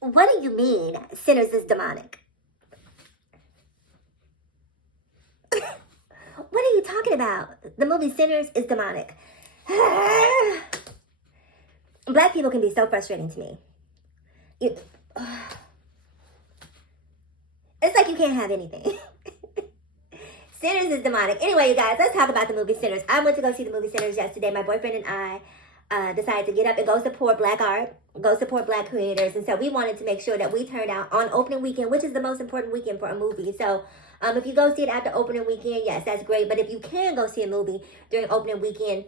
What do you mean Sinners is demonic? What are you talking about? The movie Sinners is demonic. Black people can be so frustrating to me. It's like you can't have anything. Sinners is demonic. Anyway, you guys, let's talk about the movie Sinners. I went to go see the movie Sinners yesterday. My boyfriend and I decided to get up and go support Black art, go support Black creators. And so we wanted to make sure that we turned out on opening weekend, which is the most important weekend for a movie. So if you go see it after opening weekend, yes, that's great. But if you can go see a movie during opening weekend,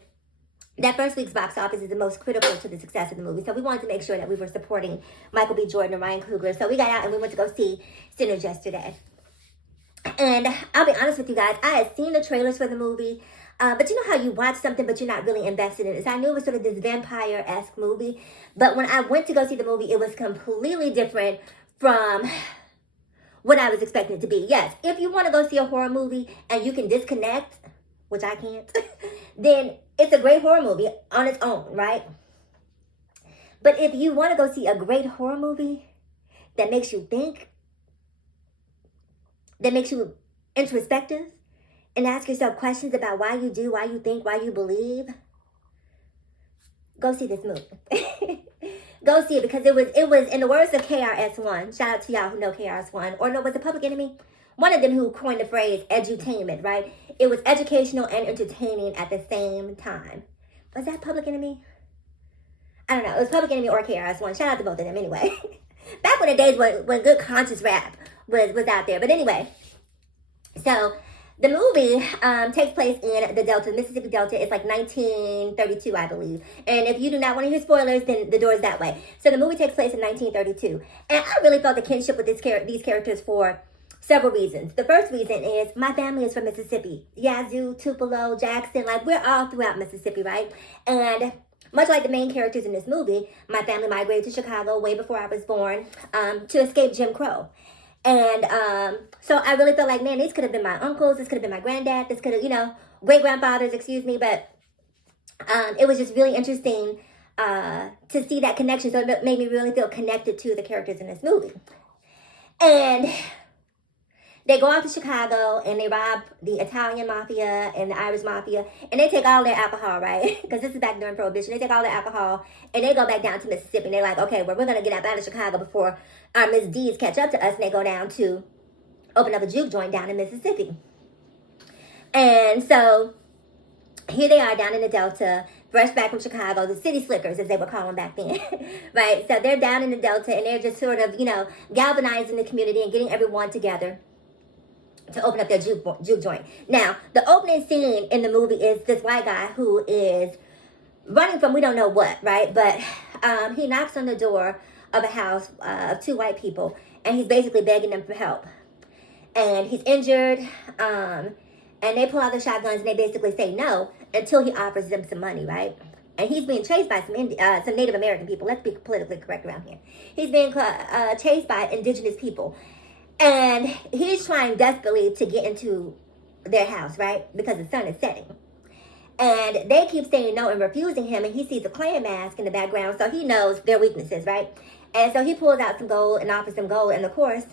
that first week's box office is the most critical to the success of the movie. So we wanted to make sure that we were supporting Michael B. Jordan and Ryan Coogler. So we got out and we went to go see Sinners yesterday. And I'll be honest with you guys, I had seen the trailers for the movie. But you know how you watch something, but you're not really invested in it. So I knew it was sort of this vampire-esque movie. But when I went to go see the movie, it was completely different from what I was expecting it to be. Yes, if you want to go see a horror movie and you can disconnect, which I can't, then it's a great horror movie on its own, right? But if you want to go see a great horror movie that makes you think, that makes you introspective, and ask yourself questions about why you do, why you think, why you believe, go see this movie. Go see it, because it was in the words of KRS-One. Shout out to y'all who know KRS-One, or no, was it Public Enemy? One of them who coined the phrase edutainment, right? It was educational and entertaining at the same time. Was that Public Enemy? I don't know. It was Public Enemy or KRS-One. Shout out to both of them anyway. Back when the days when good conscious rap was out there. But anyway, so the movie takes place in the Delta, Mississippi Delta. It's like 1932, I believe. And if you do not want to hear spoilers, then the door is that way. So the movie takes place in 1932. And I really felt a kinship with these characters for several reasons. The first reason is my family is from Mississippi. Yazoo, Tupelo, Jackson, like we're all throughout Mississippi, right? And much like the main characters in this movie, my family migrated to Chicago way before I was born to escape Jim Crow. And so I really felt like, man, these could have been my uncles, this could have been my granddad, this could have, great-grandfathers, excuse me. But it was just really interesting to see that connection. So it made me really feel connected to the characters in this movie. And they go out to Chicago and they rob the Italian mafia and the Irish mafia, and they take all their alcohol, right? Because this is back during Prohibition. They take all their alcohol and they go back down to Mississippi. And they're like, okay, well, we're going to get out of Chicago before our Miss D's catch up to us. And they go down to open up a juke joint down in Mississippi. And so here they are down in the Delta, fresh back from Chicago, the city slickers, as they were calling back then, right? So they're down in the Delta and they're just sort of, galvanizing the community and getting everyone together to open up their juke joint. Now, the opening scene in the movie is this white guy who is running from we don't know what, right? But he knocks on the door of a house of two white people, and he's basically begging them for help. And he's injured, and they pull out the shotguns, and they basically say no until he offers them some money, right? And he's being chased by some Native American people. Let's be politically correct around here. He's being chased by indigenous people. And he's trying desperately to get into their house, right? Because the sun is setting. And they keep saying no and refusing him. And he sees a Klan mask in the background, so he knows their weaknesses, right? And so he pulls out some gold and offers them gold. And of course,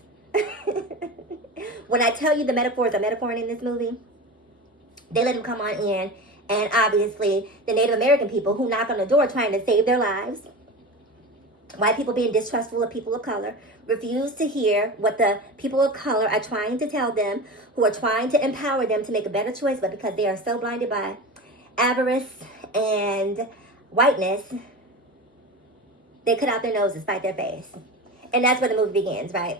when I tell you the metaphors are metaphoring in this movie, they let him come on in. And obviously, the Native American people who knock on the door trying to save their lives, white people being distrustful of people of color, refuse to hear what the people of color are trying to tell them, who are trying to empower them to make a better choice, but because they are so blinded by avarice and whiteness, they cut out their noses, fight their face. And that's where the movie begins, right?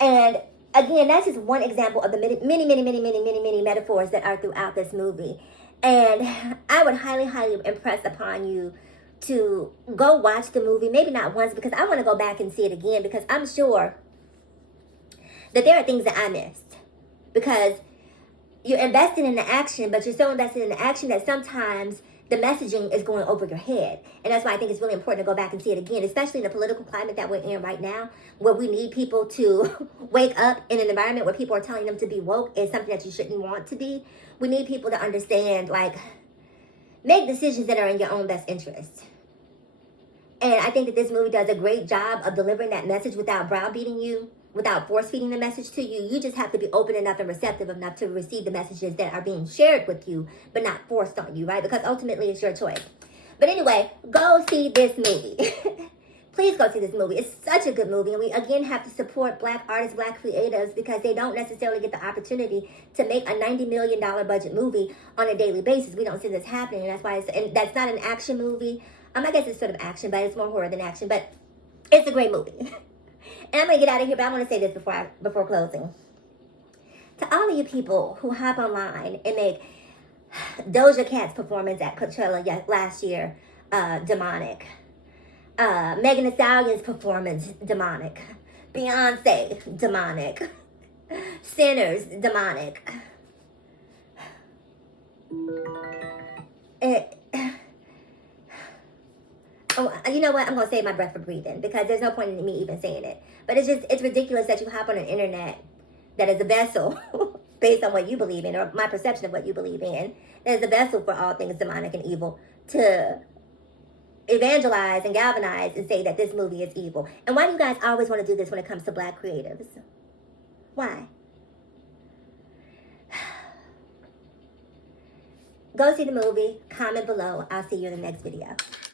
And again, that's just one example of the many metaphors that are throughout this movie. And I would highly, highly impress upon you to go watch the movie, maybe not once, because I want to go back and see it again, because I'm sure that there are things that I missed. Because you're invested in the action, but you're so invested in the action that sometimes the messaging is going over your head. And that's why I think it's really important to go back and see it again, especially in the political climate that we're in right now, where we need people to wake up in an environment where people are telling them to be woke is something that you shouldn't want to be. We need people to understand, make decisions that are in your own best interest. And I think that this movie does a great job of delivering that message without browbeating you, without force feeding the message to you. You just have to be open enough and receptive enough to receive the messages that are being shared with you, but not forced on you, right? Because ultimately it's your choice. But anyway, go see this movie. Please go see this movie. It's such a good movie. And we again have to support Black artists, Black creatives, because they don't necessarily get the opportunity to make a $90 million budget movie on a daily basis. We don't see this happening. And that's why and that's not an action movie. I guess it's sort of action, but it's more horror than action. But it's a great movie. And I'm going to get out of here, but I want to say this before closing. To all of you people who hop online and make Doja Cat's performance at Coachella last year demonic. Megan Thee Stallion's performance demonic. Beyonce demonic. Sinners demonic. You know what? I'm going to save my breath for breathing because there's no point in me even saying it. But it's ridiculous that you hop on an internet that is a vessel based on what you believe in, or my perception of what you believe in, that is a vessel for all things demonic and evil, to evangelize and galvanize and say that this movie is evil. And why do you guys always want to do this when it comes to Black creatives? Why? Go see the movie. Comment below. I'll see you in the next video.